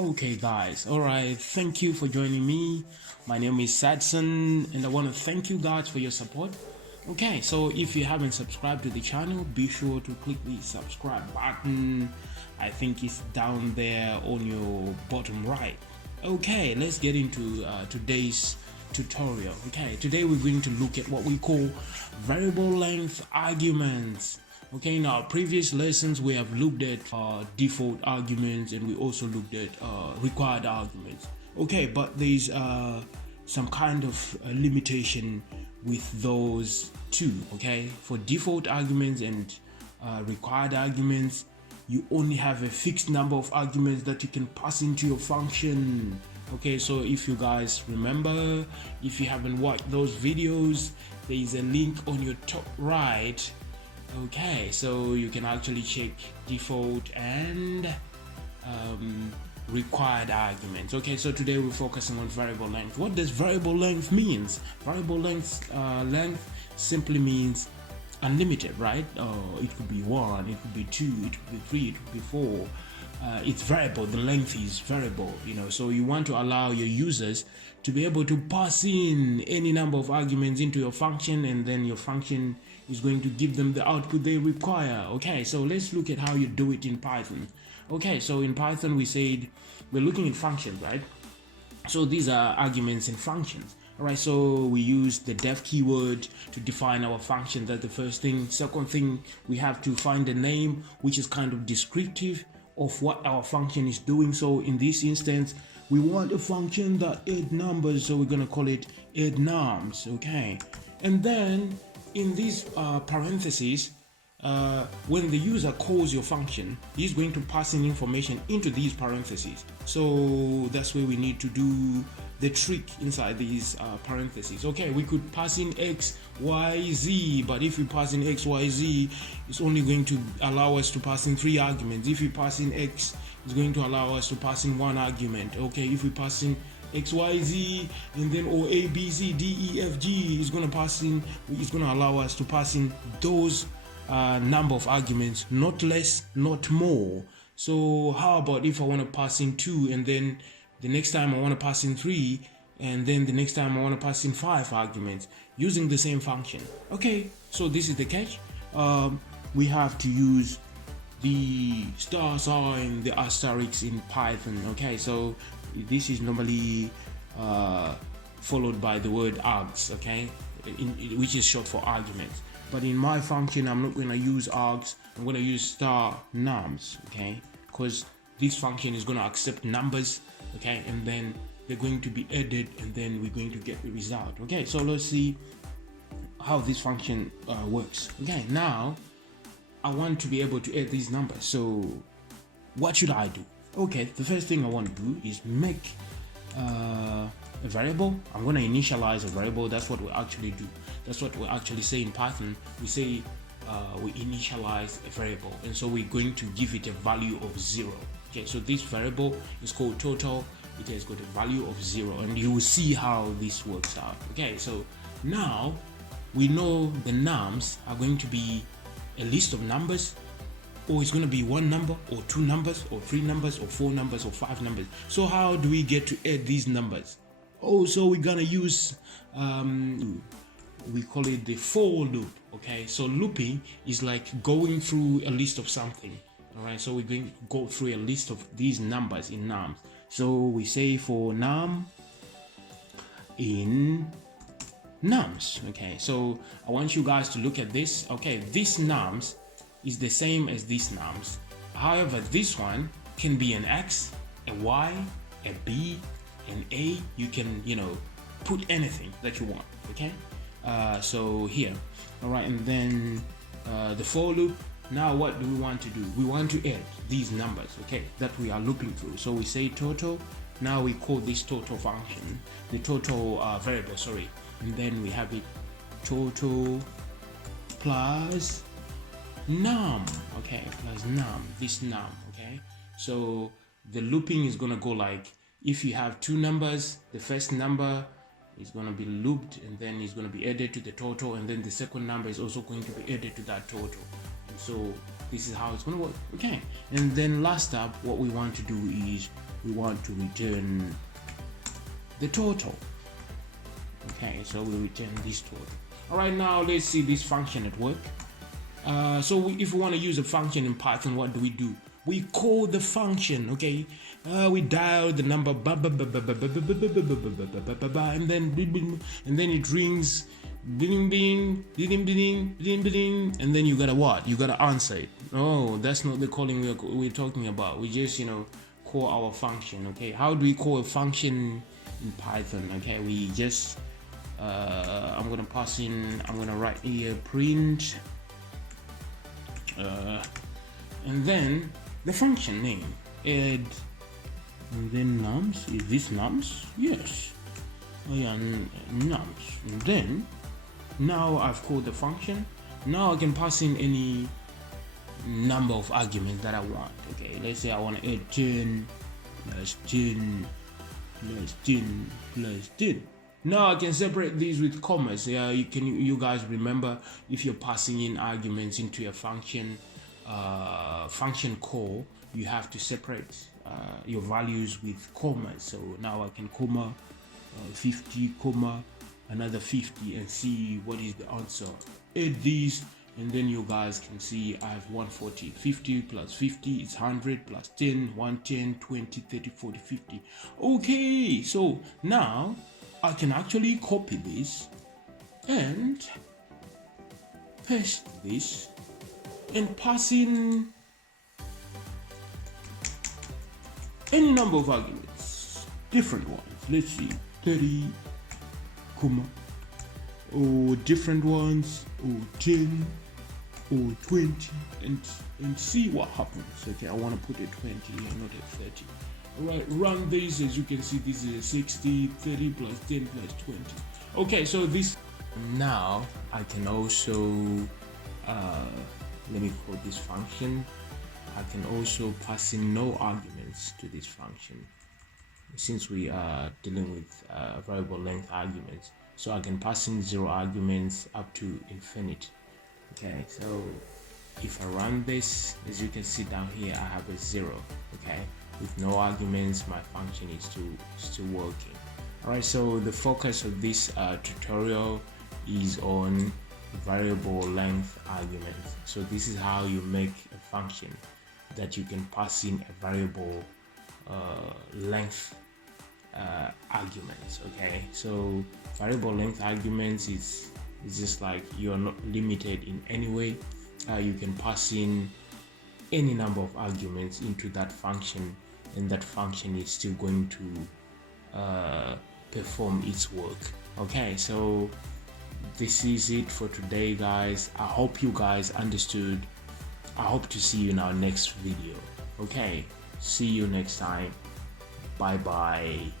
Okay guys, alright, thank you for joining me. My name is Sadson and I want to thank you guys for your support. Okay, so if you haven't subscribed to the channel, be sure to click the subscribe button. I think it's down there on your bottom right. Okay, let's get into today's tutorial. Okay, today we're going to look at what we call variable length arguments. Okay, in our previous lessons we have looked at default arguments and we also looked at required arguments. Okay, but there's some kind of limitation with those two. Okay, for default arguments and required arguments, you only have a fixed number of arguments that you can pass into your function. Okay, so if you guys remember, if you haven't watched those videos, there is a link on your top right. Okay, so you can actually check default and required arguments. Okay, so today we're focusing on variable length. What does variable length means? Variable length simply means unlimited, right? It could be 1, it could be 2, it could be 3, it could be 4. It's variable. The length is variable, so you want to allow your users to be able to pass in any number of arguments into your function, and then your function is going to give them the output they require. Okay, so let's look at how you do it in Python. Okay, so in Python we said we're looking at functions, right? So these are arguments and functions. Alright, so we use the def keyword to define our function. That's the first thing. Second thing, we have to find a name which is kind of descriptive of what our function is doing. So in this instance, we want a function that adds numbers, so we're going to call it add nums. Okay, and then in these parentheses, when the user calls your function, he's going to pass in information into these parentheses. So that's where we need to do the trick inside these parentheses. Okay, we could pass in x, y, z, but if we pass in x, y, z, it's only going to allow us to pass in 3 arguments. If we pass in x, it's going to allow us to pass in 1 argument. Okay, if we pass in x, y, z, and then or a, b, c, d, e, f, g, it's going to allow us to pass in those number of arguments, not less, not more. So how about if I want to pass in 2, and then the next time I want to pass in 3, and then the next time I want to pass in 5 arguments using the same function? Okay, so this is the catch. We have to use the star sign, the asterisk in Python. Okay, so this is normally followed by the word args, okay, which is short for arguments. But in my function, I'm not going to use args. I'm going to use star nums, okay, because this function is going to accept numbers, okay, and then they're going to be added, and then we're going to get the result. Okay, so let's see how this function works. Okay, now I want to be able to add these numbers. So what should I do? Okay, the first thing I want to do is make a variable. I'm going to initialize a variable. That's what we actually do. That's what we actually say in Python. We say we initialize a variable, and so we're going to give it a value of 0. Okay, so this variable is called total. It has got a value of 0, and you will see how this works out. Okay, so now we know the nums are going to be a list of numbers, or it's going to be 1 number, or 2 numbers, or 3 numbers, or 4 numbers, or 5 numbers. So how do we get to add these numbers? Oh, so we're gonna use we call it the for loop. Okay, so looping is like going through a list of something. All right, so we're going to go through a list of these numbers in nums. So we say for num in nums. Okay, so I want you guys to look at this. Okay, this nums is the same as this nums. However, this one can be an x, a y, a b, an a. You can, put anything that you want. Okay, so here, all right, and then the for loop. Now what do we want to do? We want to add these numbers, okay, that we are looping through. So we say total. Now we call this total function, the total variable, sorry, and then we have it total plus num. Okay, plus num, this num. Okay, so the looping is gonna go like, if you have 2 numbers, the first number is going to be looped, and then it's going to be added to the total, and then the second number is also going to be added to that total. And so this is how it's going to work. Okay, and then last up, what we want to do is we want to return the total. Okay, so we return this total. All right, now let's see this function at work. If we want to use a function in Python, what do? We call the function, okay? We dial the number, and then it rings, and then you gotta what? You gotta answer it. No, that's not the calling we're talking about. We just, call our function, okay? How do we call a function in Python? Okay, we just, I'm gonna write here print, and then the function name, add, and then nums. Is this nums? Yes. Oh yeah, nums. And then now I've called the function. Now I can pass in any number of arguments that I want. Okay, let's say I want to add 10 plus 10 plus 10 plus 10. Now I can separate these with commas. You guys remember, if you're passing in arguments into a function call, you have to separate your values with commas. So now I can comma 50, comma another 50, and see what is the answer. Add these, and then you guys can see I have 140. 50 plus 50 is 100, plus 10, 110, 20, 30, 40, 50. Okay, so now I can actually copy this and paste this and pass in any number of arguments, different ones. Let's see, 30, comma, or different ones, or 10, or 20, and see what happens. Okay, I want to put a 20 here, not a 30. Alright, run this. As you can see, this is a 60, 30 plus 10 plus 20. Okay, so this, now I can also, let me call this function. I can also pass in no arguments to this function, since we are dealing with variable length arguments. So I can pass in 0 arguments up to infinite. Okay, so if I run this, as you can see down here, I have a 0. Okay, with no arguments, my function is still working. All right, so the focus of this tutorial is on variable length arguments. So this is how you make a function that you can pass in a variable length arguments. Okay, so variable length arguments is just like you're not limited in any way. You can pass in any number of arguments into that function, and that function is still going to perform its work. Okay, so this is it for today, guys. I hope you guys understood. I hope to see you in our next video. Okay, see you next time. Bye bye.